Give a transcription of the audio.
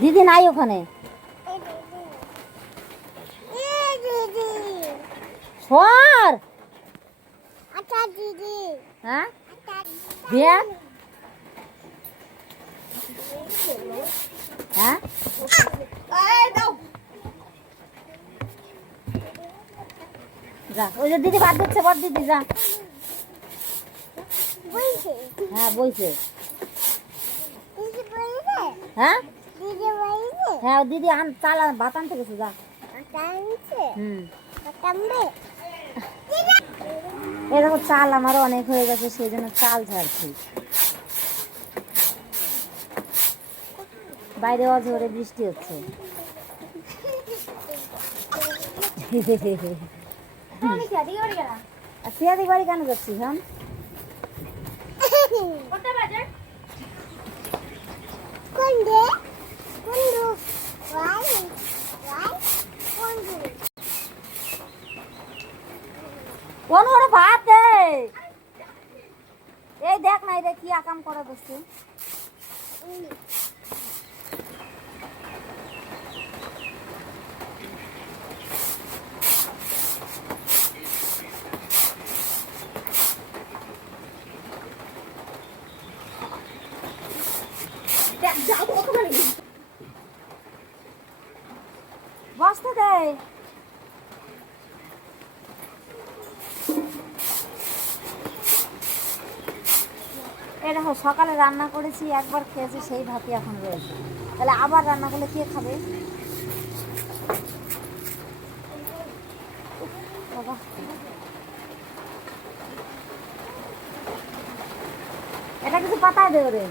দিদি নাই ওখানে? সর! আচ্ছা দিদি হ্যাঁ? দেখ। হ্যাঁ? যা, ওই যে দিদি ভাত দিচ্ছে, বর দিদি, যা। হ্যাঁ বইছে। হ্যাঁ? হ্যাঁ দিদি আন চাল ভাত আনতে গেছে যা। এরকম চাল আমারও অনেক হয়ে গেছে সেই জন্য চাল ঝাড়ছি। বাইরে অজোরে বৃষ্টি হচ্ছে। পিয়াদি বাড়ি কেন করছিস হ্যাঁ? কোন ওরে ভাত এই দেখ না এটা কি আকাম করা বসছে বসতে দে। এই দেখো, সকালে রান্না করেছি, একবার খেয়েছি, সেই ভাতই এখন রয়েছে। তাহলে আবার রান্না করলে কে খাবে। এটা কিছু পাতায় দেবে রে।